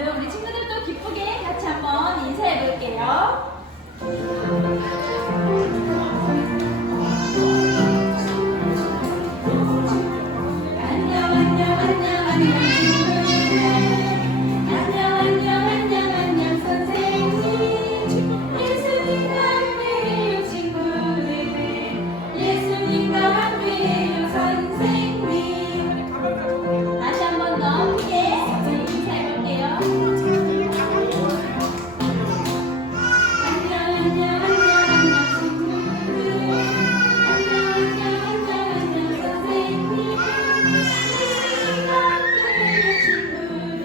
오늘 우리 친구들도 기쁘게 같이 한번 인사해 볼게요. 안녕 안녕 안녕 안녕 친구들. 안녕 안녕 안녕 안녕 선생님. 예수님과 함께해요 친구들. 예수님과 함께해요 선생님. 다시 한 번 더 함께 인사해 볼게요. 안녕 안녕 안녕 안녕 친구들. 안녕 안녕 안녕 안녕 선생님. 예수님과 함께해요 친구들.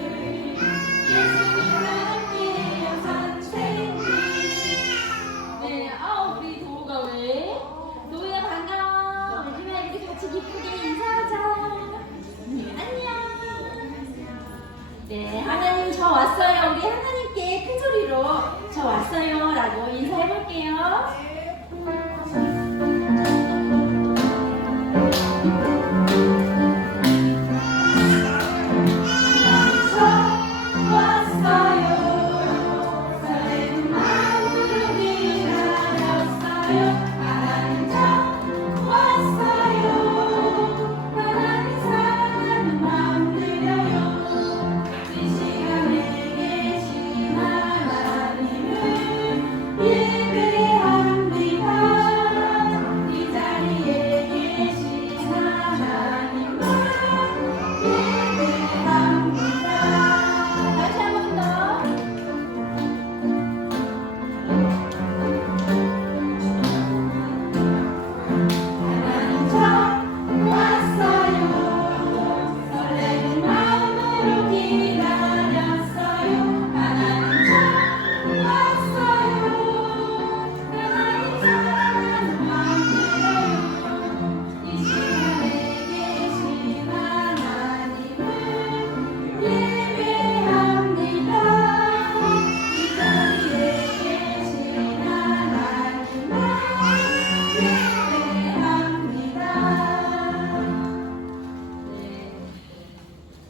예수님과 함께해요 선생님. 네, 우리 도우가 왜? 도우야 반가워. 마지막에 우리 같이 기쁘게 인사하자. 안녕. 네, 하나님 저 왔어요. 우리 하나님께 큰 소리로 저 왔어요 라고 인사해 볼게요.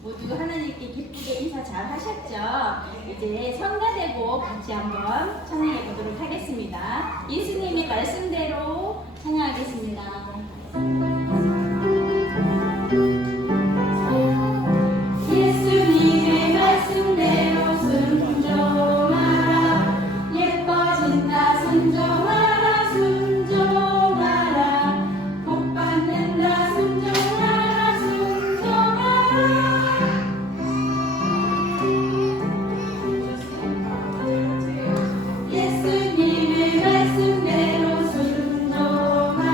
모두 하나님께 기쁘게 인사 잘 하셨죠? 이제 성가대고 같이 한번 찬양해 보도록 하겠습니다. 예수님의 말씀대로 찬양하겠습니다. 예수님의 말씀대로 순종하라. 예뻐진다 순종하라 순종하라. 복 받는다 순종하라 순종하라. 예수님의 말씀대로 순종하라.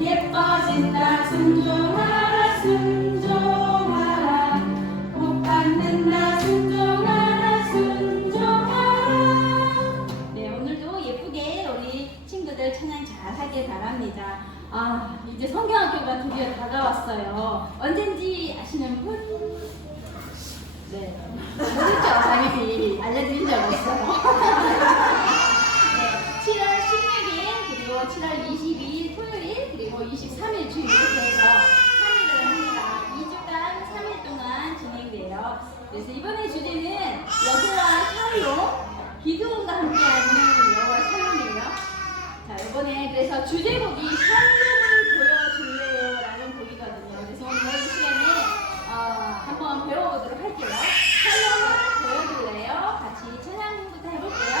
예뻐진다 순종하라 순종하라. 복 받는다 순종하라 순종하라. 네, 오늘도 예쁘게 우리 친구들 찬양 잘 하길 바랍니다. 이제 성경학교가 드디어 다가왔어요. 언젠지 아시는 분? 네, 모르죠 당연히 알려드린 적 없어요. 네, 7월 16일 그리고 7월 22일 토요일 그리고 23일 주일 이렇게 해서 3일을 합니다. 2주간 3일 동안 진행돼요. 그래서 이번에 주제는 여호와 샬롬, 기도원과 함께하는 여호와 샬롬이에요. 자, 이번에 그래서 주제곡이 샬롬을 보여줄래요 라는 곡이거든요. 그래서 오늘 이 시간에 한번 배워보도록 할게요. 샬롬을 보여줄래요? 같이 찬양부터 해볼게요.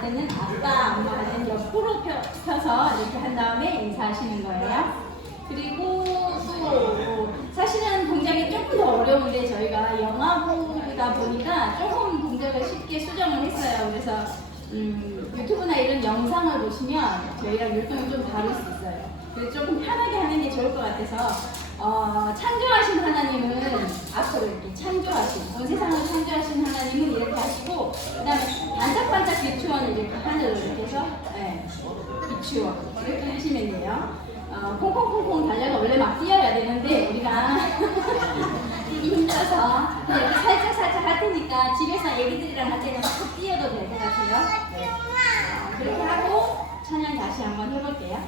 할 때는 아빠, 엄마 할 때는 옆으로 펴서 이렇게 한 다음에 인사하시는 거예요. 그리고 또 사실은 동작이 조금 더 어려운데 저희가 영화보다 보니까 조금 동작을 쉽게 수정을 했어요. 그래서 유튜브나 이런 영상을 보시면 저희랑 율동이 좀 다를 수 있어요. 그래서 조금 편하게 하는 게 좋을 것 같아서 창조하신 하나님은 앞으로 이렇게 창조하신, 온 세상을 창조하신 하나님은 이렇게 하시고, 그 다음에 반짝반짝 비추원을 이렇게 하늘로 이렇게 해서 비추원 이렇게 하시면 돼요. 콩콩콩콩 달려가 원래 막 뛰어야 되는데 우리가 뛰기 힘들어서 그냥 이렇게 살짝살짝 할 테니까 집에서 애기들이랑 할 때는 막 뛰어도 될 것 같아요. 네. 그렇게 하고 찬양 다시 한번 해볼게요.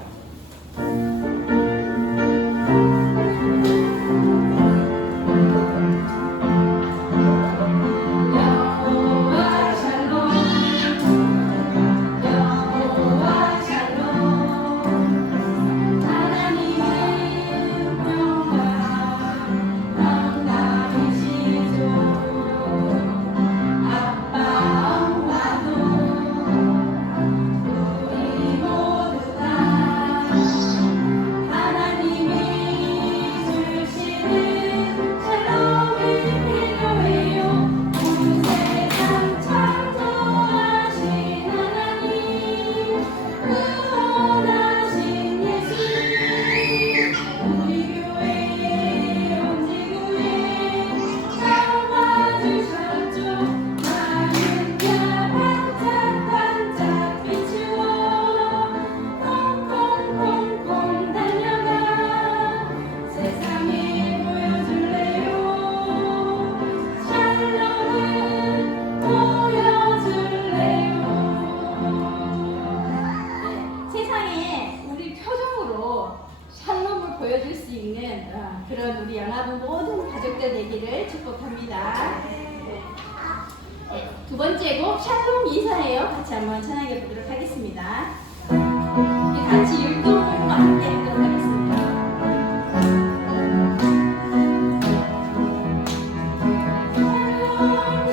보여줄 수 있는 그런 우리 연합은 모든 가족들 되기를 축복합니다. 네. 두 번째 곡 샬롬 인사해요. 같이 한번 찬양해 보도록 하겠습니다. 같이 율동과 함께 하도록 하겠습니다.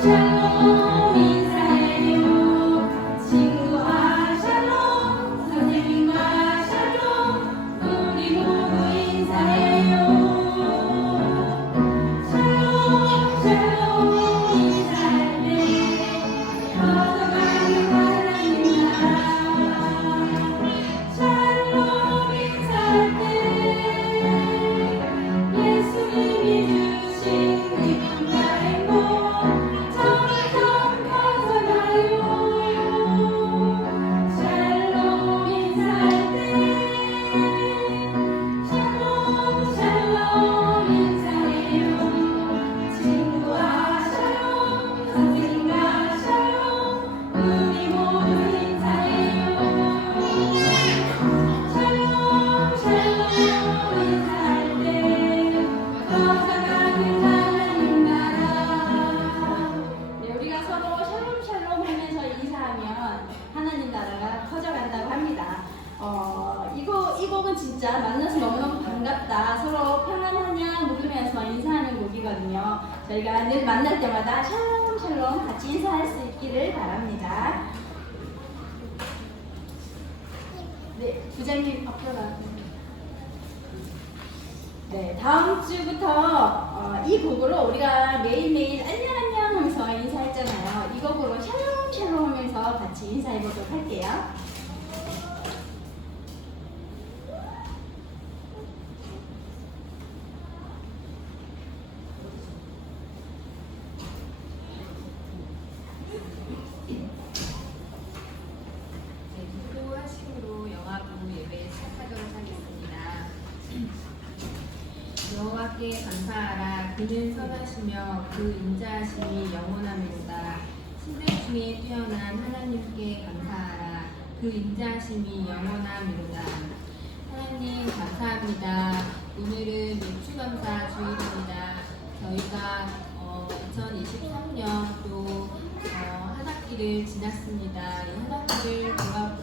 샬롬 샬롬 인사해요. 친구와 샬롬, 선생님과 샬롬, 우리 모두 인사해요. 샬롬 샬롬 인사할래. 거듭하는 하나님 나라. 샬롬 인사할 때 예수님이 주신 기쁨과 행복 점점 커져가요. 샬롬 인사할 때 샬롬 샬롬 인사해요. 친구와 샬롬, 선생님과 샬롬, 우리 모두 인사해요. 샬롬 샬롬 인사할 때 거듭하는 하나님 나라. 네, 우리가 서로 샬롬 샬롬 하면서 인사하면 하나님 나라가 커져간다고 합니다. 이 곡은 진짜 만나서 너무너무 반갑다, 서로 평안하냐 물으면서 인사하는 곡이거든요. 저희가 늘 만날 때마다 샬롬 샬롬 같이 인사할 수 있기를 바랍니다. 네, 부장님 앞으로 나와주세요. 네, 다음 주부터 이 곡으로 우리가 매일매일 안녕 안녕 하면서 인사했잖아요. 이 곡으로 샬롬 샬롬 하면서 같이 인사해 보도록 할게요. 기도하심으로 영화부 예배 시작하도록 하겠습니다. 여호와께 감사하라. 그는 선하시며 그 인자하심이 영원하밀도다. 신들 중에 뛰어난 하나님께 감사하라. 그 인자하심이 영원하밀도다. 하나님 감사합니다. 오늘은 유추감사 주일입니다. 저희가 2023년 또 한 학기를 지났습니다. 이 한 학기를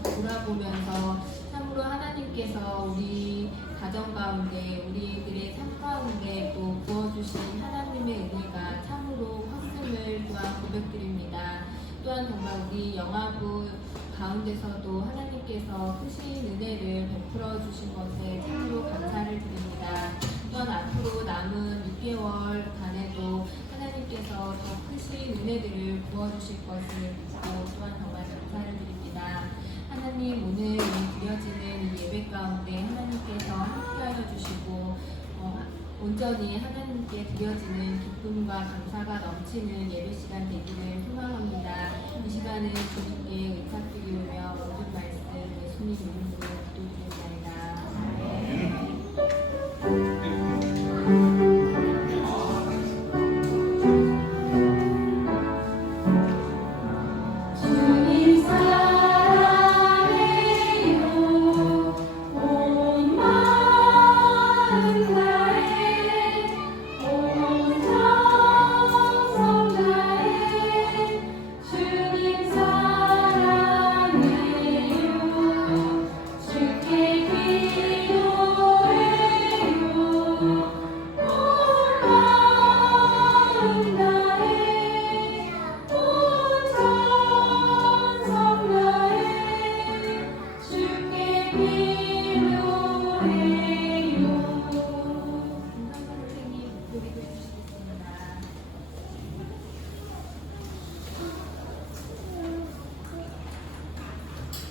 돌아보면서 참으로 하나님께서 우리 가정 가운데, 우리들의 삶 가운데 또 부어주신 하나님의 은혜가 참으로 컸음을 또한 고백드립니다. 또한 정말 우리 영화부 가운데서도 하나님께서 크신 은혜를 베풀어 주신 것에 참으로 감사를 드립니다. 또한 앞으로 남은 6개월간에도 하나님께서 더 크신 은혜들을 부어주실 것을 믿고 또한 정말 감사를 드립니다. 하나님, 오늘 드려지는 이 예배 가운데 하나님께서 함께하여 주시고 온전히 하나님께 드려지는 기쁨과 감사가 넘치는 예배 시간 되기를 소망합니다. 이 시간은 주님께 의탁드리며 모든 말씀 예수님 이름으로 기도드립니다.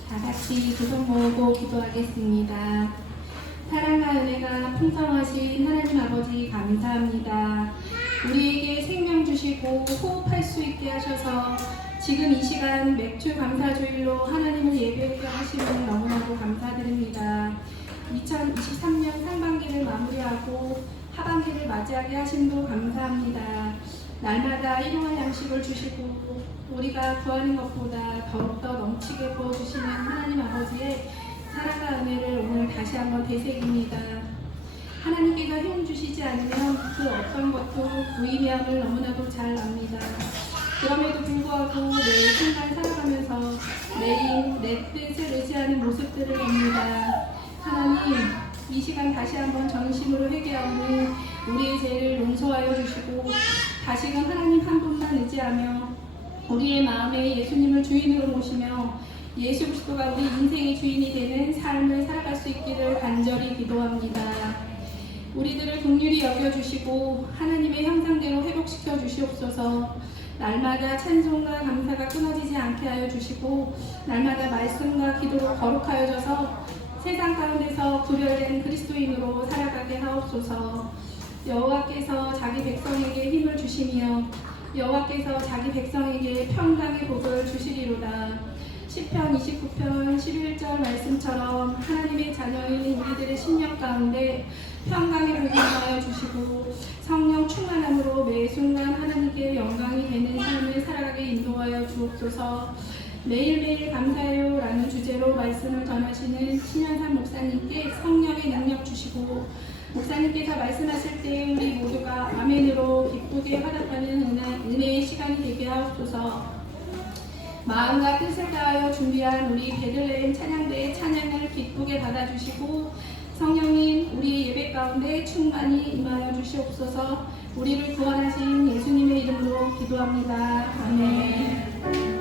다 같이 두 손 모으고 기도하겠습니다. 사랑과 은혜가 풍성하신 하나님 아버지 감사합니다. 우리에게 생명 주시고 호흡할 수 있게 하셔서 지금 이 시간 맥주 감사주일로 하나님을 예배하게 하시면 너무나도 감사드립니다. 2023년 상반기를 마무리하고 하반기를 맞이하게 하심도 감사합니다. 날마다 일용할 양식을 주시고 우리가 구하는 것보다 더욱더 넘치게 부어주시는 하나님 아버지의 사랑과 은혜를 오늘 다시 한번 되새깁니다. 하나님께서 힘 주시지 않으면 그 어떤 것도 무의미함을 너무나도 잘 압니다. 그럼에도 불구하고 매 순간 살아가면서 매일 내 뜻을 의지하는 모습들을 봅니다. 하나님, 이 시간 다시 한번 전심으로 회개하오니 우리의 죄를 용서하여 주시고 다시금 하나님 한 분만 의지하며 우리의 마음에 예수님을 주인으로 모시며 예수 그리스도가 우리 인생의 주인이 되는 삶을 살아갈 수 있기를 간절히 기도합니다. 우리들을 긍휼히 여겨주시고 하나님의 형상대로 회복시켜 주시옵소서. 날마다 찬송과 감사가 끊어지지 않게 하여 주시고 날마다 말씀과 기도로 거룩하여져서 세상 가운데서 구별된 그리스도인으로 살아가게 하옵소서. 여호와께서 자기 백성에게 힘을 주시며 여호와께서 자기 백성에게 평강의 복을 주시리로다. 시편 29편 11절 말씀처럼 하나님의 자녀인 우리들의 심령 가운데 평강의 복을 하여 주시고 성령 충만함으로 매 순간 하나님께 영광이 되는 삶을 살아가게 인도하여 주옵소서. 매일매일 감사해요 라는 주제로 말씀을 전하시는 신현삼 목사님께 성령의 능력 주시고 목사님께서 말씀하실 때 우리 모두가 아멘으로 기쁘게 화답하는 은혜의 시간이 되게 하옵소서. 마음과 뜻을 다하여 준비한 우리 베들레헴 찬양대의 찬양을 기쁘게 받아주시고 성령님 우리 예배 가운데 충만히 임하여 주시옵소서. 우리를 구원하신 예수님의 이름으로 기도합니다. 아멘.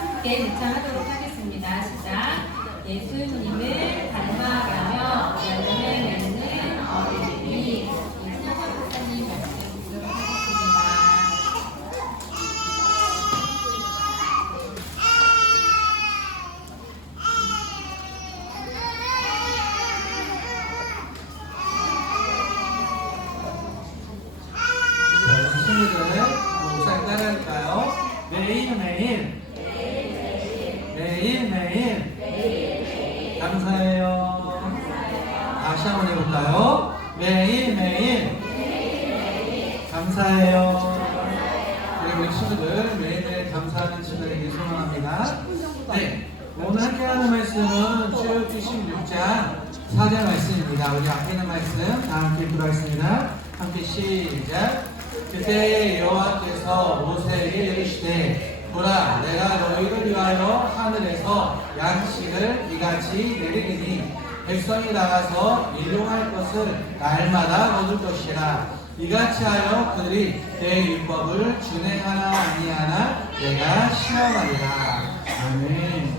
함께 묵상하도록 하겠습니다. 시작. 예수님을 닮아가며 열매 맺는 어린이. 신영선 목사님 말씀 듣도록 하겠습니다. 자, 친구들, 목사님 따라할까요? 매일매일 감사해요. 다시 한번 해볼까요? 매일매일 감사해요. 그리고 우리 친구들 매일매일 감사하는 친구들에게 소망합니다. 네, 오늘 함께 하는 말씀은 출애굽기 16장 4절 말씀입니다. 우리 앞에 있는 말씀 다 함께 읽도록하겠습니다. 함께 시작. 그때 여호와께서 모세에게 이르시되 보라, 내가 너희를 위하여 하늘에서 양식을 이같이 내리리니 백성이 나가서 일용할 것을 날마다 얻을 것이라. 이같이 하여 그들이 내 율법을 준행하나 아니하나 내가 시험하리라. 아멘.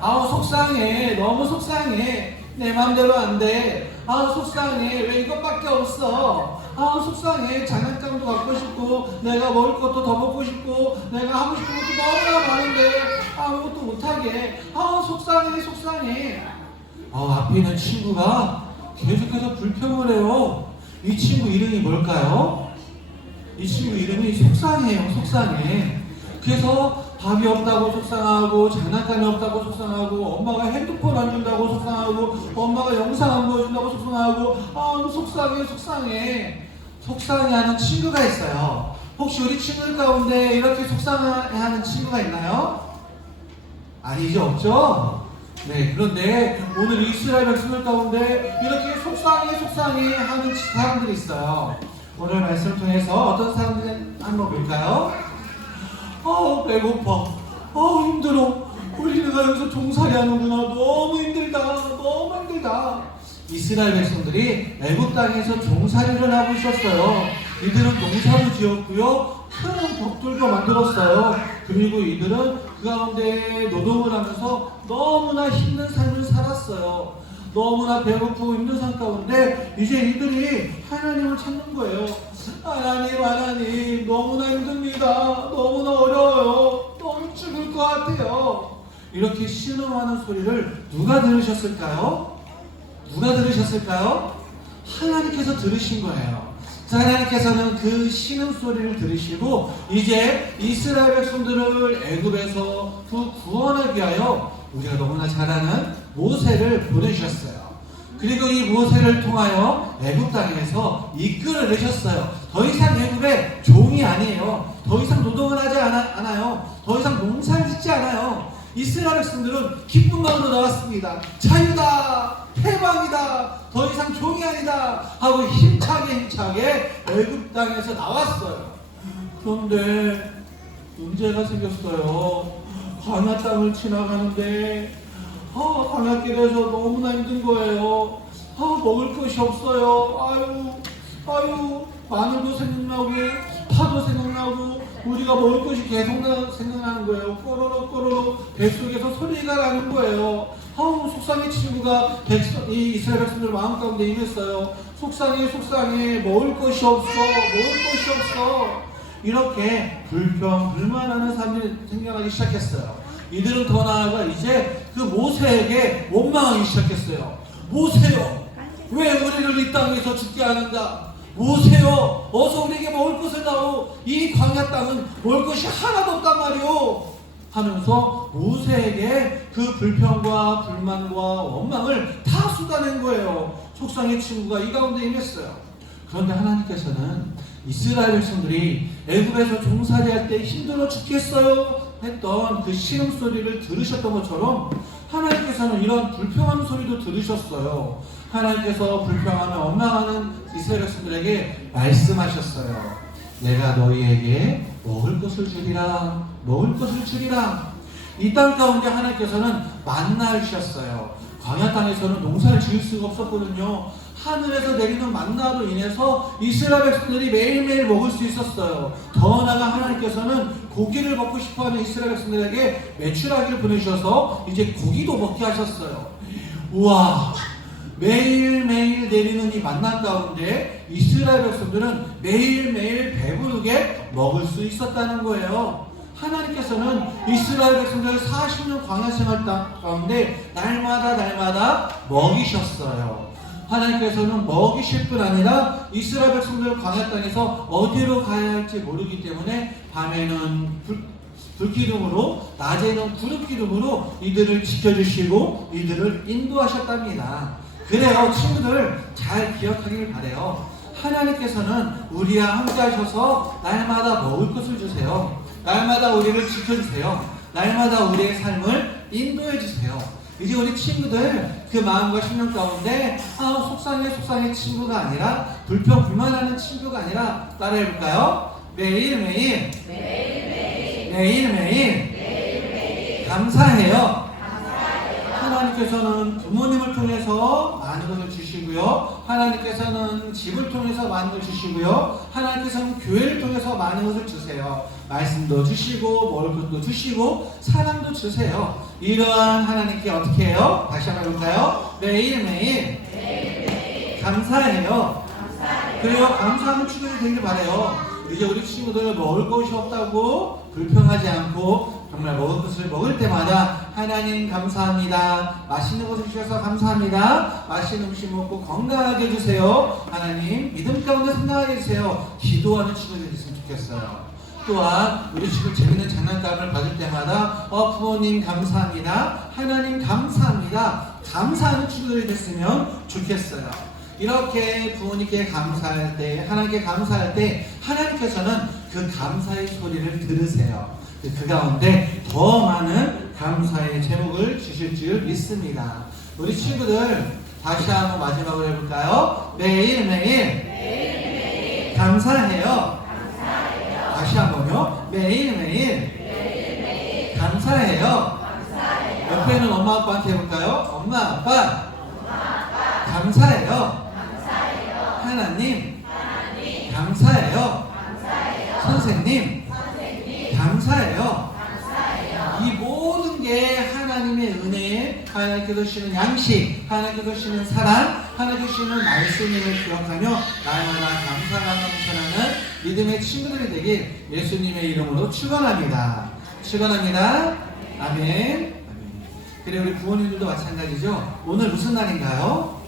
아우 속상해, 너무 속상해. 내 맘대로 안 돼. 아우 속상해. 왜 이것밖에 없어? 아우 속상해. 장난감도 갖고 싶고 내가 먹을 것도 더 먹고 싶고 내가 하고 싶은 것도 너무나 많은데 아무것도 못하게. 아우 속상해. 앞에 있는 친구가 계속해서 불평을 해요. 이 친구 이름이 뭘까요? 이 친구 이름이 속상해. 그래서 밥이 없다고 속상하고 장난감이 없다고 속상하고 엄마가 핸드폰 안 준다고 속상하고 엄마가 영상 안 보여준다고 속상하고 속상해하는 친구가 있어요. 혹시 우리 친구들 가운데 이렇게 속상해하는 친구가 있나요? 아니죠, 없죠? 네, 그런데 오늘 이스라엘 백성들 가운데 이렇게 속상해 하는 사람들이 있어요. 오늘 말씀을 통해서 어떤 사람들이 한번 볼까요? 배고파. 힘들어. 우리가 여기서 종살이 하는구나. 너무 힘들다. 이스라엘 백성들이 애굽 땅에서 종살이를 하고 있었어요. 이들은 농사도 지었고요. 큰 벽돌도 만들었어요. 그리고 이들은 그 가운데 노동을 하면서 너무나 힘든 삶을 살았어요. 너무나 배고프고 힘든 삶 가운데 이제 이들이 하나님을 찾는 거예요. 하나님, 너무나 힘듭니다. 너무나 어려워요. 너무 죽을 것 같아요. 이렇게 신음하는 소리를 누가 들으셨을까요? 하나님께서 들으신 거예요. 하나님께서는 그 신음소리를 들으시고 이제 이스라엘 백성들을 애굽에서 구원하기 위하여 우리가 너무나 잘 아는 모세를 보내주셨어요. 그리고 이 모세를 통하여 애굽 땅에서 이끌어내셨어요. 더 이상 애굽의 종이 아니에요. 더 이상 노동을 하지 않아요. 더 이상 농사를 짓지 않아요. 이스라엘 백성들은 기쁜 마음으로 나왔습니다. 자유다, 해방이다, 더 이상 종이 아니다 하고 힘차게 애굽 땅에서 나왔어요. 그런데 문제가 생겼어요. 광야 땅을 지나가는데 광야길에서 너무나 힘든 거예요. 먹을 것이 없어요. 마늘도 생각나고 파도 생각나고 우리가 먹을 것이 계속 생각나는 거예요. 꼬로록 뱃속에서 소리가 나는 거예요. 속상해 친구가 이 이스라엘 백성들 마음 가운데 임했어요. 속상해. 먹을 것이 없어. 이렇게 불만하는 사람들이 생겨나기 시작했어요. 이들은 더 나아가 이제 그 모세에게 원망하기 시작했어요. 모세요, 왜 우리를 이 땅에서 죽게 하는가? 모세요, 어서 우리에게 먹을 것을 다오. 이 광야 땅은 먹을 것이 하나도 없단 말이오 하면서 모세에게 그 불평과 불만과 원망을 다 쏟아낸 거예요. 속상의 친구가 이 가운데 임했어요. 그런데 하나님께서는 이스라엘 백성들이 애굽에서 종살이할 때 힘들어 죽겠어요 했던 그 신음소리를 들으셨던 것처럼 하나님께서는 이런 불평하는 소리도 들으셨어요. 하나님께서 불평하며 원망하는 이스라엘 백성들에게 말씀하셨어요. 내가 너희에게 먹을 것을 주리라. 이 땅 가운데 하나님께서는 만나를 주셨어요. 광야 땅에서는 농사를 지을 수가 없었거든요. 하늘에서 내리는 만나로 인해서 이스라엘 백성들이 매일매일 먹을 수 있었어요. 더 나아가 하나님께서는 고기를 먹고 싶어하는 이스라엘 백성들에게 메추라기를 보내주셔서 이제 고기도 먹게 하셨어요. 우와, 매일매일 내리는 이 만나 가운데 이스라엘 백성들은 매일매일 배부르게 먹을 수 있었다는 거예요. 하나님께서는 이스라엘 백성들 40년 광야 생활 가운데 날마다 먹이셨어요. 하나님께서는 먹이실 뿐 아니라 이스라엘 백성들 광야 땅에서 어디로 가야 할지 모르기 때문에 밤에는 불기둥으로, 낮에는 구름기둥으로 이들을 지켜주시고 이들을 인도하셨답니다. 그래요, 친구들 잘 기억하길 바래요. 하나님께서는 우리와 함께 하셔서 날마다 먹을 것을 주세요. 날마다 우리를 지켜주세요. 날마다 우리의 삶을 인도해 주세요. 이제 우리 친구들 그 마음과 심령 가운데 속상해 친구가 아니라 불평불만하는 친구가 아니라 따라해볼까요? 매일매일 감사해요. 하나님께서는 부모님을 통해서 많은 것을 주시고요. 하나님께서는 집을 통해서 많은 것을 주시고요. 하나님께서는 교회를 통해서 많은 것을 주세요. 말씀도 주시고 먹을 것도 주시고 사랑도 주세요. 이러한 하나님께 어떻게 해요? 다시 한번 해볼까요? 매일매일 감사해요. 그래요, 감사하는 친구들이 되길 바라요. 이제 우리 친구들 먹을 것이 없다고 불평하지 않고 정말 먹을 것을 먹을 때마다 하나님 감사합니다. 맛있는 것을 주셔서 감사합니다. 맛있는 음식 먹고 건강하게 해주세요. 하나님 믿음 가운데 성장하게 해주세요. 기도하는 친구들이 됐으면 좋겠어요. 또한 우리 친구 재밌는 장난감을 받을 때마다 부모님 감사합니다. 하나님 감사합니다. 감사하는 친구들이 됐으면 좋겠어요. 이렇게 부모님께 감사할 때, 하나님께 감사할 때 하나님께서는 그 감사의 소리를 들으세요. 그 가운데 더 많은 감사의 제목을 주실 줄 믿습니다. 우리 친구들 다시 한번 마지막으로 해볼까요? 매일매일 감사해요. 다시 한번요. 매일매일 감사해요. 옆에 있는 엄마 아빠한테 해볼까요? 엄마 아빠 감사해요. 하나님 감사해요. 선생님 감사해요. 이 모든 게 하나님의 은혜, 하나님께서 주시는 양식, 하나님께서 주시는 사랑, 하나님께서 주시는 말씀임을 기억하며 날마다 감사하는 믿음의 친구들이 되길 예수님의 이름으로 축원합니다. 축원합니다. 아멘. 그래, 우리 부모님들도 마찬가지죠. 오늘 무슨 날인가요?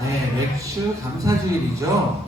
네, 맥주 감사주일이죠.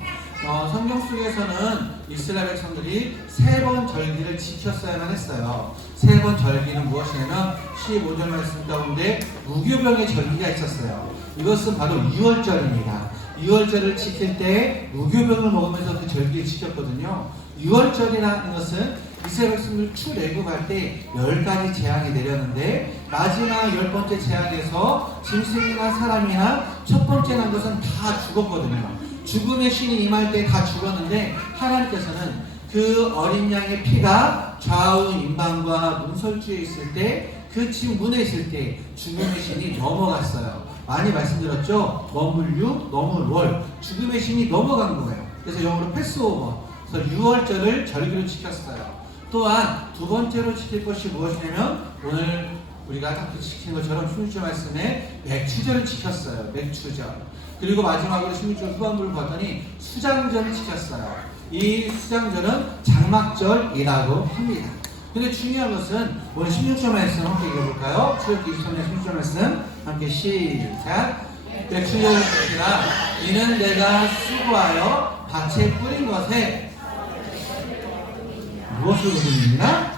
성경 속에서는 이스라엘 백성들이 3번 절기를 지켰어야만 했어요. 3번 절기는 무엇이냐면 15절 말씀 가운데 무교병의 절기가 있었어요. 이것은 바로 6월절입니다. 6월절을 지킬 때 무교병을 먹으면서 그 절기를 지켰거든요. 6월절이라는 것은 이스라엘 백성들 출애굽할 때 10가지 재앙이 내렸는데 마지막 10번째 재앙에서 짐승이나 사람이나 첫 번째 난 것은 다 죽었거든요. 죽음의 신이 임할 때 다 죽었는데 하나님께서는 그 어린 양의 피가 좌우 임방과 문설주에 있을 때 그 집 문에 있을 때 죽음의 신이 넘어갔어요. 많이 말씀드렸죠? 머물유, 너물월. 죽음의 신이 넘어간 거예요. 그래서 영어로 패스오버. 그래서 6월절을 절기로 지켰어요. 또한 두 번째로 지킬 것이 무엇이냐면 오늘 우리가 딱 지킨 것처럼 16절 말씀에 맥추절을 지켰어요. 맥추절. 그리고 마지막으로 16절 후반부를 봤더니 수장절을 지켰어요. 이 수장절은 장막절이라고 합니다. 근데 중요한 것은 오늘 16절 말씀 함께 읽어볼까요? 출애굽기 23년 16절 말씀 함께 시작. 맥추절을 지키라. 이는 내가 수고하여 밭에 뿌린 것에 무엇을 거둠이냐?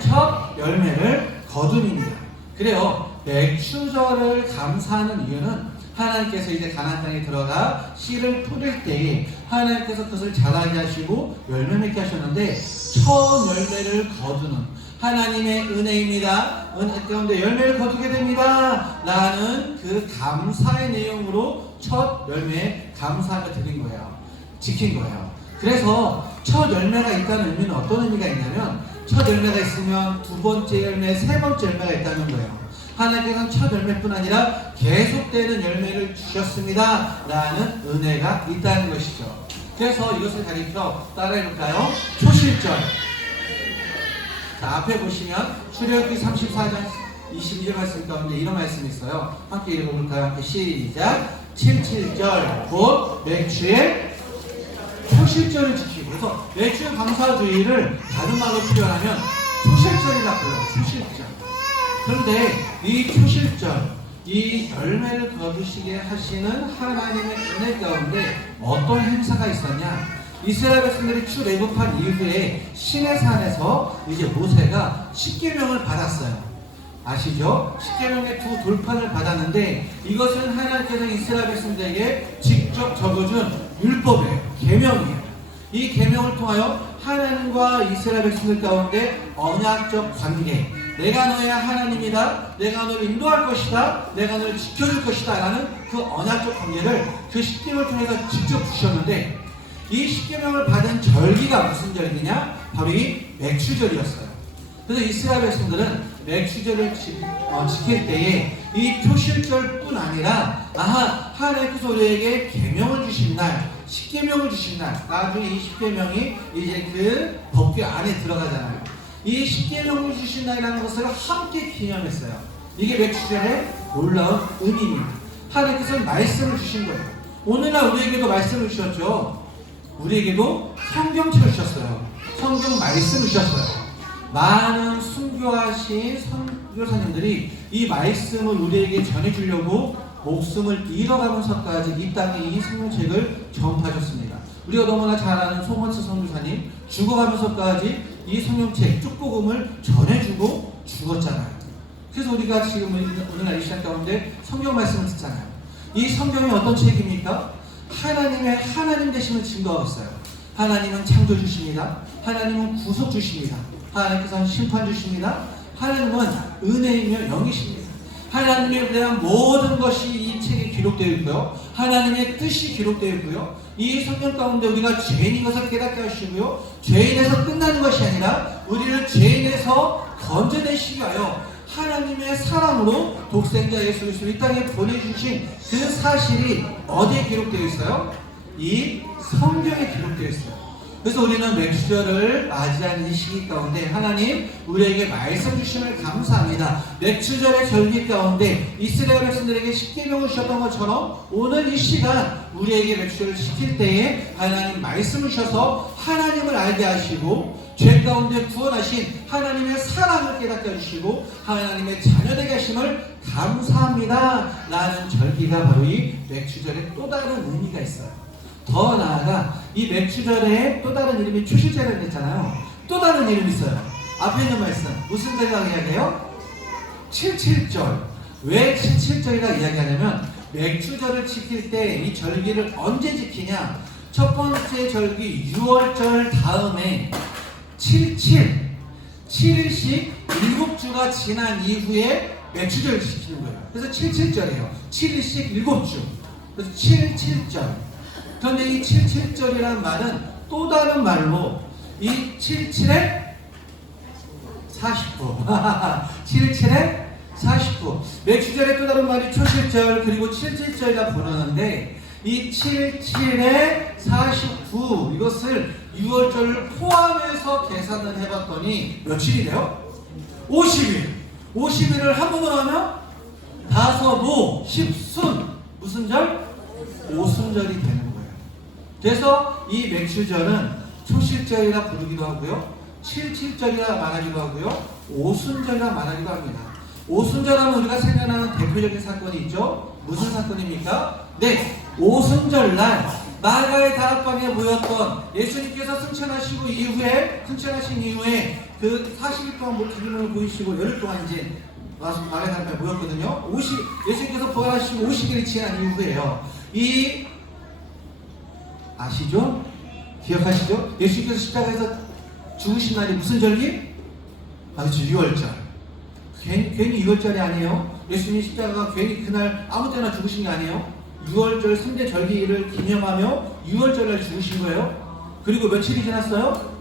첫 열매를 거둠입니다. 그래요. 맥추절을 감사하는 이유는 하나님께서 이제 가나안 땅에 들어가 씨를 뿌릴 때 하나님께서 그것을 자라게 하시고 열매 맺게 하셨는데 처음 열매를 거두는 하나님의 은혜입니다. 은혜 가운데 열매를 거두게 됩니다. 라는 그 감사의 내용으로 첫 열매 감사를 드린 거예요. 지킨 거예요. 그래서 첫 열매가 있다는 의미는 어떤 의미가 있냐면 첫 열매가 있으면 두 번째 열매, 세 번째 열매가 있다는 거예요. 하나님께서는 첫 열매뿐 아니라 계속되는 열매를 주셨습니다 라는 은혜가 있다는 것이죠. 그래서 이것을 가리켜 따라해볼까요? 초실절. 자, 앞에 보시면 출애굽기 34장 22절 말씀 가운데 이런 말씀이 있어요. 함께 읽어볼까요? 함께 시작. 77절 곧 맥주의 초실절을 지키고, 그래서 맥주의 감사주의를 다른 말로 표현하면 초실절이라고 불러요. 초실절. 그런데 이 초실절, 이 열매를 거두시게 하시는 하나님의 은혜 가운데 어떤 행사가 있었냐? 이스라엘 백성들이 출애굽한 이후에 시내산에서 이제 모세가 십계명을 받았어요. 아시죠? 십계명의 두 돌판을 받았는데 이것은 하나님께서 이스라엘 백성들에게 직접 적어준 율법이에요. 계명이에요. 이 계명을 통하여 하나님과 이스라엘 백성들 가운데 언약적 관계, 내가 너의 하나님이다, 내가 너를 인도할 것이다, 내가 너를 지켜줄 것이다 라는 그 언약적 관계를 그 십계명을 통해서 직접 주셨는데, 이 십계명을 받은 절기가 무슨 절기냐? 바로 이 맥주절이었어요. 그래서 이스라엘 백성들은 맥주절을 지킬 때에 이 초실절뿐 아니라 하나님께서 우리에게 계명을 주신 날, 십계명을 주신 날, 나중에 이 십계명이 이제 그 법궤 안에 들어가잖아요. 이 십계명을 주신 날이라는 것을 함께 기념했어요. 이게 맥주절의 놀라운 의미입니다. 하나님께서는 말씀을 주신 거예요. 오늘날 우리에게도 말씀을 주셨죠. 우리에게도 성경책을 주셨어요. 성경 말씀을 주셨어요. 많은 순교하신 선교사님들이 이 말씀을 우리에게 전해주려고 목숨을 잃어가면서까지 이 땅에 이 성경책을 전파하셨습니다. 우리가 너무나 잘 아는 송원수 선교사님 죽어가면서까지 이 성경책 축복음을 전해주고 죽었잖아요. 그래서 우리가 지금 오늘날 이 시간 가운데 성경 말씀을 듣잖아요. 이 성경이 어떤 책입니까? 하나님의 하나님 되심을 증거하고 있어요. 하나님은 창조주십니다. 하나님은 구속주십니다. 하나님께서는 심판주십니다. 하나님은 은혜이며 영이십니다. 하나님에 대한 모든 것이 이 책에 기록되어 있고요. 하나님의 뜻이 기록되어 있고요. 이 성경 가운데 우리가 죄인인 것을 깨닫게 하시고요. 죄인에서 끝나는 것이 아니라 우리를 죄인에서 건져내시기 위하여 하나님의 사랑으로 독생자 예수 그리스도를 이 땅에 보내주신 그 사실이 어디에 기록되어 있어요? 이 성경에 기록되어 있어요. 그래서 우리는 맥주절을 맞이하는 이 시기 가운데 하나님 우리에게 말씀 주심을 감사합니다. 맥주절의 절기 가운데 이스라엘 백성들에게 십계명을 주셨던 것처럼 오늘 이 시간 우리에게 맥주절을 지킬 때에 하나님 말씀을 주셔서 하나님을 알게 하시고 죄 가운데 구원하신 하나님의 사랑을 깨닫게 해주시고 하나님의 자녀되게 하심을 감사합니다 라는 절기가 바로 이 맥주절의 또 다른 의미가 있어요. 더 나아가 이 맥주절에 또 다른 이름이 초실절이라고 했잖아요. 또 다른 이름이 있어요. 앞에 있는 말씀 무슨 절이라고 이야기해요? 77절. 왜 77절이라고 이야기하냐면 맥주절을 지킬 때 이 절기를 언제 지키냐? 첫 번째 절기 6월절 다음에 7일씩 7주가 지난 이후에 맥주절을 지키는 거예요. 그래서 77절이에요. 7일씩 7주. 그래서 77절. 그런데 이 77절이라는 말은 또 다른 말로 이 77에 49 77에 49 맥주절의 또 다른 말이 초실절 그리고 77절이라 부르는데 이 77에 49 이것을 6월절을 포함해서 계산을 해봤더니 며칠이 돼요? 50일 50일을 한 번으로 하면 다섯오 십순 무슨 절? 오순절이 되는 거예요. 그래서 이 맥주절은 초실절이라 부르기도 하고요 77절이라 말하기도 하고요 오순절이라 말하기도 합니다. 오순절하면 우리가 생각나는 대표적인 사건이 있죠. 무슨 사건입니까? 네, 오순절날 마가의 다락방에 모였던 예수님께서 승천하신 이후에 그 40일 동안 기름을 보이시고 열흘 동안 이제 마가의 다락방에 모였거든요. 예수님께서 부활하시고 50일이 지난 이후에요. 이 아시죠? 기억하시죠? 예수님께서 십자가에서 죽으신 날이 무슨 절기? 그렇죠. 6월절. 괜히 6월절이 아니에요. 예수님 십자가가 괜히 그날 아무 때나 죽으신 게 아니에요. 6월절 3대 절기를 기념하며 6월절날 죽으신 거예요. 그리고 며칠이 지났어요?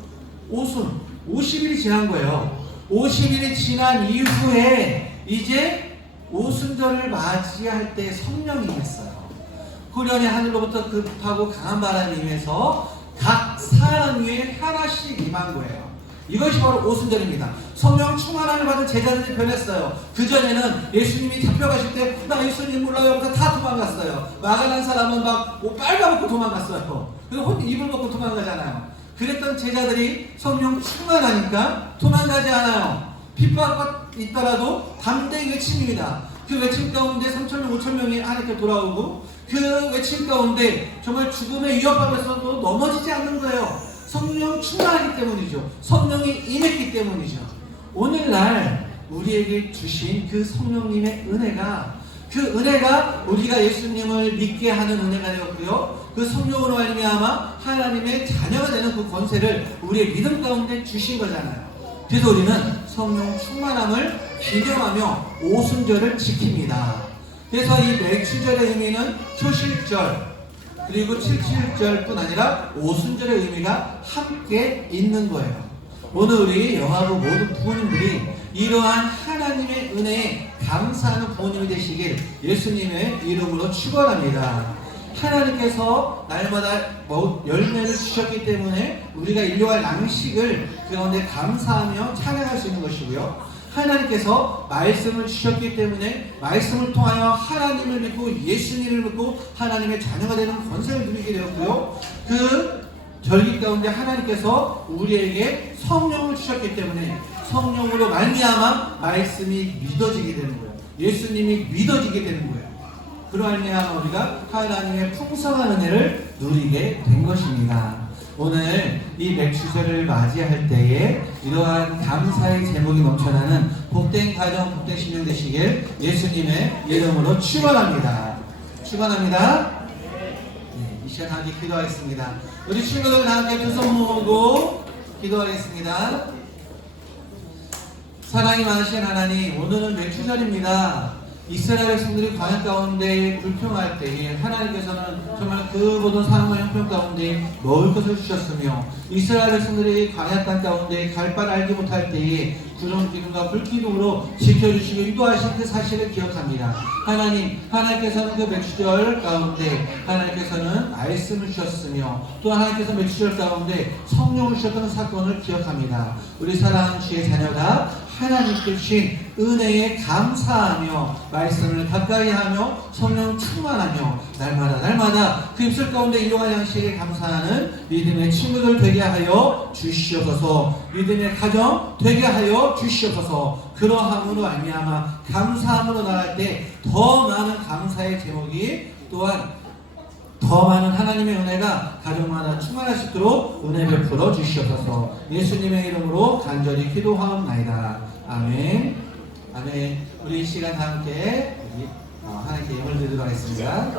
오순. 50일이 지난 거예요. 50일이 지난 이후에 이제 오순절을 맞이할 때 성령이 임했어요. 후련의 하늘로부터 급하고 강한 바람이 임해서 각 사람 위에 하나씩 임한 거예요. 이것이 바로 오순절입니다. 성령 충만함을 받은 제자들이 변했어요. 그전에는 예수님이 잡혀가실 때 나 예수님 몰라요 하면서 다 도망갔어요. 마가난 사람은 막 빨가벗고 도망갔어요. 그래서 혼자 이불 벗고 도망가잖아요. 그랬던 제자들이 성령 충만하니까 도망가지 않아요. 핍박이 있더라도 담대히 외칩니다. 그 외침 가운데 3,000명, 5,000명이 하나님께 돌아오고 그 외침 가운데 정말 죽음의 위협하면서도 넘어지지 않는 거예요. 성령 충만하기 때문이죠. 성령이 임했기 때문이죠. 오늘날 우리에게 주신 그 성령님의 은혜가 우리가 예수님을 믿게 하는 은혜가 되었고요. 그 성령으로 말미암아 하나님의 자녀가 되는 그 권세를 우리의 믿음 가운데 주신 거잖아요. 그래서 우리는 성령 충만함을 기념하며 오순절을 지킵니다. 그래서 이 맥주절의 의미는 초실절 그리고 칠칠절뿐 아니라 오순절의 의미가 함께 있는 거예요. 오늘 우리 영화부 모든 부모님들이 이러한 하나님의 은혜에 감사하는 부모님이 되시길 예수님의 이름으로 축원합니다. 하나님께서 날마다 열매를 주셨기 때문에 우리가 일용할 양식을 그 가운데 감사하며 찬양할 수 있는 것이고요. 하나님께서 말씀을 주셨기 때문에 말씀을 통하여 하나님을 믿고 예수님을 믿고 하나님의 자녀가 되는 권세를 누리게 되었고요. 그 절기 가운데 하나님께서 우리에게 성령을 주셨기 때문에 성령으로 말미암아 말씀이 믿어지게 되는 거예요. 예수님이 믿어지게 되는 거예요. 그로 말미암아 우리가 하나님의 풍성한 은혜를 누리게 된 것입니다. 오늘 이 맥주절을 맞이할 때에 이러한 감사의 제목이 넘쳐나는 복된 가정, 복된 신령 되시길 예수님의 이름으로 축원합니다. 축원합니다. 네, 이 시간 함께 기도하겠습니다. 우리 친구들 다 함께 두 손 모으고 기도하겠습니다. 사랑이 많으신 하나님, 오늘은 맥주절입니다. 이스라엘 백성들이 광야 가운데 불평할 때에 하나님께서는 정말 그 모든 사랑과 형편 가운데 먹을 것을 주셨으며 이스라엘 백성들이 광야 땅 가운데 갈 바를 알지 못할 때에 구름 기둥과 불 기둥으로 지켜주시고 인도하신 그 사실을 기억합니다. 하나님께서는 그 맥주절 가운데 하나님께서는 말씀을 주셨으며 또 하나님께서 맥주절 가운데 성령을 주셨던 사건을 기억합니다. 우리 사랑하는 주의 자녀가 하나님께 주신 은혜에 감사하며 말씀을 가까이 하며 성령 충만하며 날마다 그 입술 가운데 일용할 양식에 감사하는 믿음의 친구들 되게 하여 주시옵소서. 믿음의 가정 되게 하여 주시옵소서. 그러함으로 말미암아 감사함으로 나갈 때 더 많은 감사의 제목이 또한 더 많은 하나님의 은혜가 가정마다 충만할 수 있도록 은혜 베풀어 주시옵소서. 예수님의 이름으로 간절히 기도하옵나이다. 아멘. 아멘. 우리 이 시간 다 함께 하나님께 예물 드리도록 하겠습니다.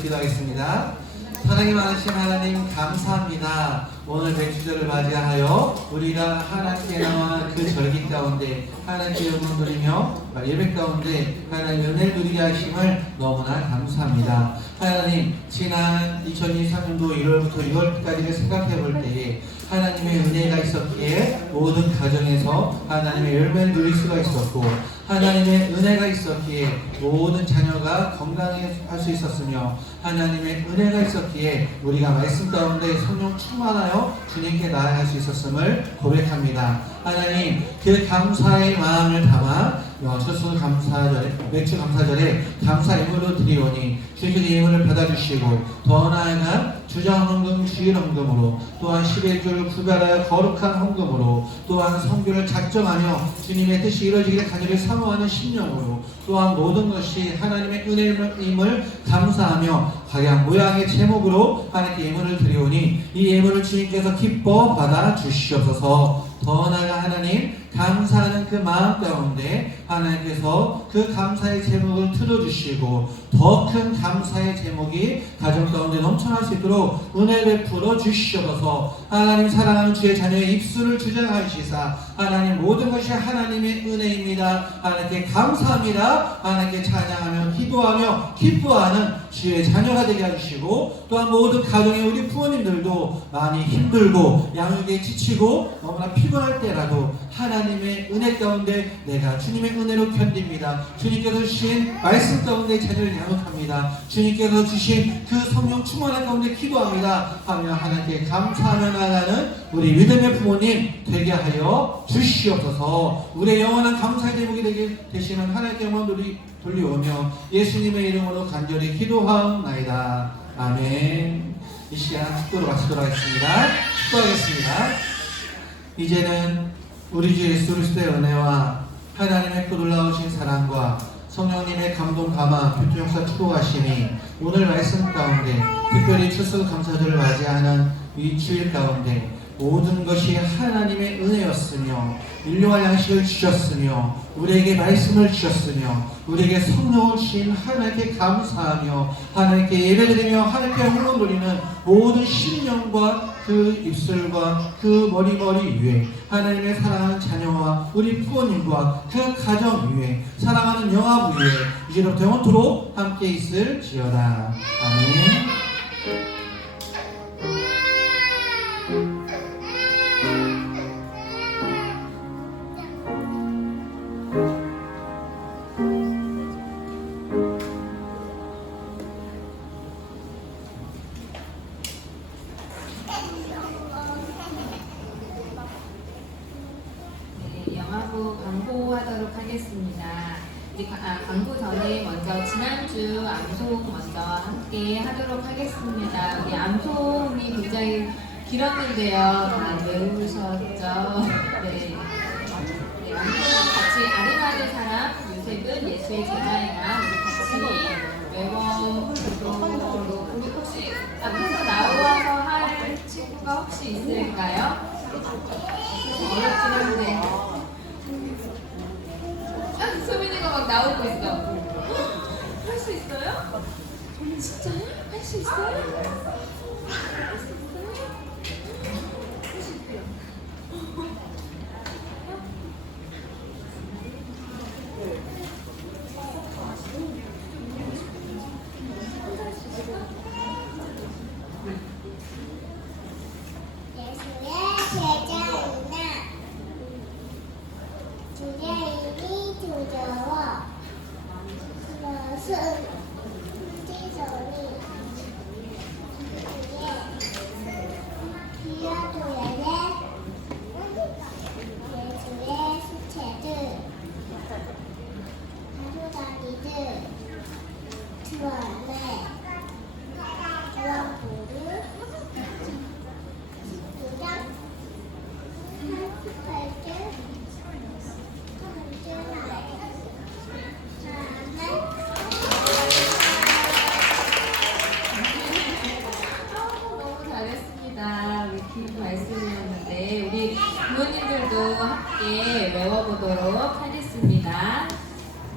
기도하겠습니다. 사랑이 많으신 하나님 감사합니다. 오늘 맥주절을 맞이하여 우리가 하나님께 나와 그 절기 가운데 하나님께 영광 드리며 예배 가운데 하나님의 은혜를 누리게 하심을 너무나 감사합니다. 하나님, 지난 2023년도 1월부터 6월까지를 생각해 볼 때에 하나님의 은혜가 있었기에 모든 가정에서 하나님의 열매를 누릴 수가 있었고 하나님의 은혜가 있었기에 모든 자녀가 건강할 수 있었으며 하나님의 은혜가 있었기에 우리가 말씀 가운데 성령 충만하여 주님께 나아갈 수 있었음을 고백합니다. 하나님, 그 감사의 마음을 담아 첫수 감사절에 맥주 감사절에 감사 예물로 드리오니 주님께서 예물을 받아주시고 더 나아가 주정헌금 주일헌금으로 또한 11조를 구별하여 거룩한 헌금으로 또한 성교를 작정하며 주님의 뜻이 이루어지기를 간절히 사모하는 심령으로 또한 모든 것이 하나님의 은혜임을 감사하며 각양 모양의 제목으로 하나님께 예물을 드리오니 이 예물을 주님께서 기뻐 받아 주시옵소서. 더 나아가 하나님 감사하는 그 마음 가운데 하나님께서 그 감사의 제목을 틀어주시고 더 큰 감사의 제목이 가정 가운데 넘쳐날 수 있도록 은혜 베풀어 주시옵소서. 하나님 사랑하는 주의 자녀의 입술을 주장하시사 하나님 모든 것이 하나님의 은혜입니다. 하나님께 감사합니다. 하나님께 찬양하며 기도하며 기뻐하는 주의 자녀가 되게 해주시고 또한 모든 가정의 우리 부모님들도 많이 힘들고 양육에 지치고 너무나 피곤할 때라도 하나님의 은혜 가운데 내가 주님의 은혜로 견딥니다. 주님께서 주신 말씀 가운데 자녀를 양육합니다. 주님께서 주신 그 성령 충만한 가운데 기도합니다 하며 하나님께 감사하며 나가는 우리 믿음의 부모님 되게 하여 주시옵소서. 우리의 영원한 감사의 제목이 되게 되시는 하나님께 영광 돌리오며 예수님의 이름으로 간절히 기도하옵나이다. 아멘. 이 시간 축도로 마치도록 하겠습니다. 축도하겠습니다. 이제는 우리 주 예수 그리스도의 은혜와 하나님의 그 놀라우신 사랑과 성령님의 감동 감화 교통 역사 축복하시니 오늘 말씀 가운데 특별히 출석 감사절을 맞이하는 이 주일 가운데 모든 것이 하나님의 은혜였으며 일용할 양식을 주셨으며 우리에게 말씀을 주셨으며 우리에게 성령을 주신 하나님께 감사하며 하나님께 예배드리며 하나님께 영광 돌리는 모든 심령과 그 입술과 그 머리 위에 하나님의 사랑하는 자녀와 우리 부모님과 그 가정 위에 사랑하는 영화부 위에 이제부터 영원토록 함께 있을지어다. 아멘. 영화부 광고하도록 하겠습니다. 광고 전에 먼저 지난주 암송 먼저 함께 하도록 하겠습니다. 우리 암송이 굉장히 길었는데요. 다 외우셨죠? 네. 암송 같이 아리마의 사람 요셉은 예수의 제자이나 우리 같이 외워보도록 우리 혹시 앞에서 나와서 할 친구가 혹시 있을까요? 어렵긴 한데 소민이가 막 나오고 있어. 할 수 있어요? 진짜요? 할 수 있어요? 말씀이었는데 우리 부모님들도 함께 외워보도록 하겠습니다.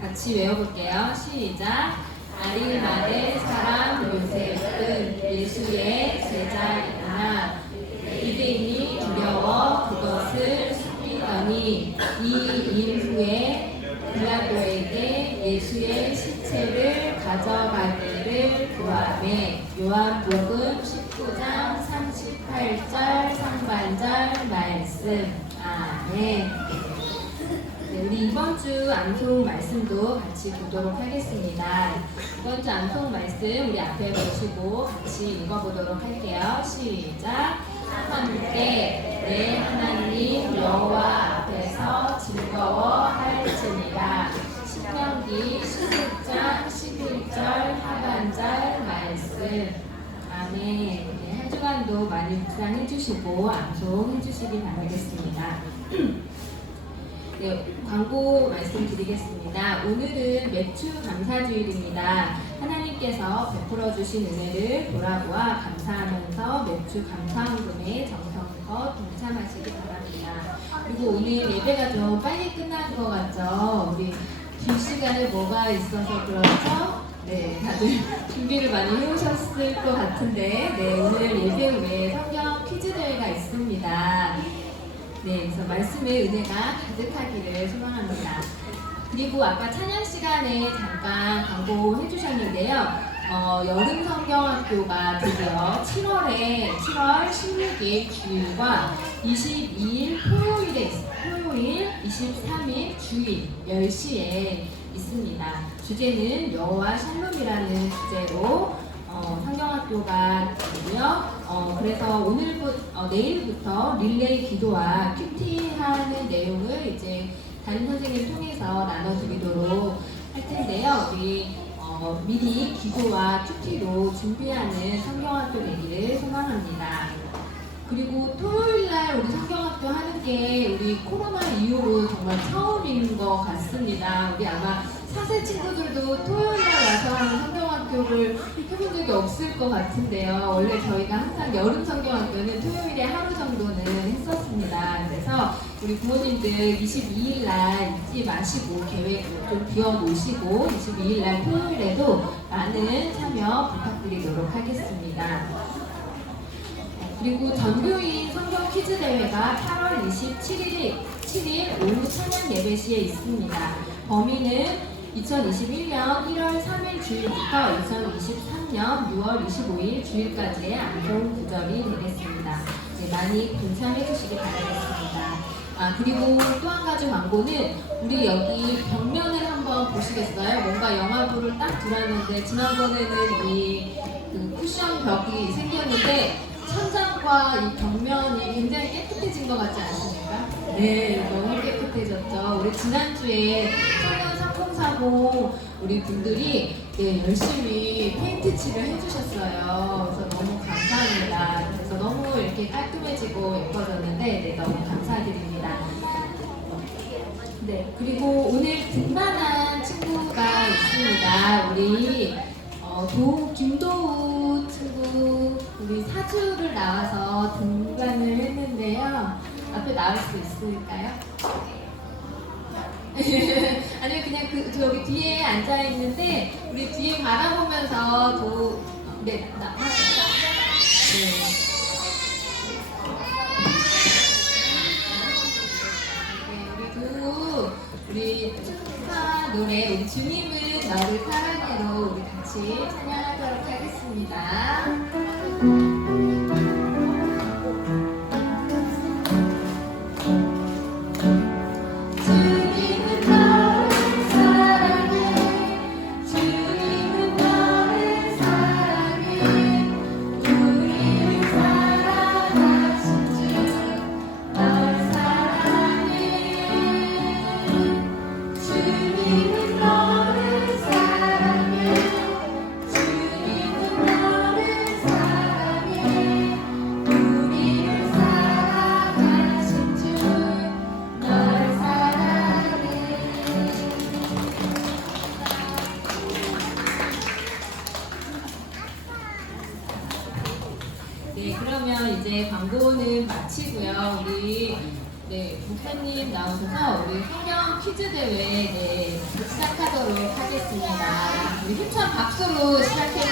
같이 외워볼게요. 시작. 아리마대 사람 요셉은 예수의 제자이나 유대인이 두려워 그것을 숨기더니 이 일 후에 빌라도에게 예수의 시체를 가져가기를 구하매 요한복음 19장 38절 상반절 말씀. 아멘. 네, 우리 이번 주 암송 말씀도 같이 보도록 하겠습니다. 이번 주 암송 말씀 우리 앞에 보시고 같이 읽어보도록 할게요. 시작. 함께 내 하나님 여호와 앞에서 즐거워할지니라. 해주시고 암송해 주시기 바라겠습니다. 네, 광고 말씀드리겠습니다. 오늘은 매주 감사주일입니다. 하나님께서 베풀어 주신 은혜를 돌아보아 감사하면서 매주 감사헌금에 정성껏 동참하시기 바랍니다. 그리고 오늘 예배가 좀 빨리 끝난 것 같죠? 우리 길 시간에 뭐가 있어서 그렇죠? 네, 다들 준비를 많이 해오셨을 것 같은데, 네, 오늘 예배 후에 성경 퀴즈 대회가 있습니다. 네, 그래서 말씀의 은혜가 가득하기를 소망합니다. 그리고 아까 찬양 시간에 잠깐 광고해 주셨는데요. 여름 성경학교가 드디어 7월 16일 주일과 22일 토요일, 23일 주일 10시에 있습니다. 주제는 여호와 샬롬이라는 주제로 성경학교가 되고요. 그래서 내일부터 릴레이 기도와 큐티하는 내용을 이제 담임 선생님 통해서 나눠드리도록 할 텐데요. 우리 미리 기도와 큐티로 준비하는 성경학교 되기를 소망합니다. 그리고 토요일날 우리 성경학교 하는 게 우리 코로나 이후로 정말 처음인 것 같습니다. 우리 아마 4세 친구들도 토요일날 와서 하는 성경학교를 해본 적이 없을 것 같은데요. 원래 저희가 항상 여름 성경학교는 토요일에 하루 정도는 했었습니다. 그래서 우리 부모님들 22일날 잊지 마시고 계획 좀 비워놓으시고 22일날 토요일에도 많은 참여 부탁드리도록 하겠습니다. 그리고 전교인 성경 퀴즈 대회가 8월 27일 오후 찬양 예배 시에 있습니다. 범위는 2021년 1월 3일 주일부터 2023년 6월 25일 주일까지의 암송 구절이 되겠습니다. 네, 많이 동참해 주시기 바라겠습니다. 그리고 또 한 가지 광고는 우리 여기 벽면을 한번 보시겠어요? 뭔가 영화부를 딱 들었는데 지난번에는 이 쿠션 벽이 생겼는데 천장과 이 벽면이 굉장히 깨끗해진 것 같지 않습니까? 네, 너무 깨끗해졌죠. 우리 지난주에 청년 3040 우리 분들이 열심히 페인트 칠을 해주셨어요. 그래서 너무 감사합니다. 그래서 너무 이렇게 깔끔해지고 예뻐졌는데 너무 감사드립니다. 네, 그리고 오늘 등반한 친구가 있습니다. 우리 김도우 친구 우리 사주를 나와서 등반을 했는데요. 앞에 나올 수 있을까요? 아니면 그냥 저기 뒤에 앉아 있는데 우리 뒤에 바라보면서 네. 우리 축하 노래 우리 주님은 너를 사랑해로 우리 같이 찬양하도록 하겠습니다. 네, 그러면 이제 광고는 마치고요. 우리 목사님 나오셔서 우리 성경 퀴즈 대회 시작하도록 하겠습니다. 우리 힘찬 박수로 시작해.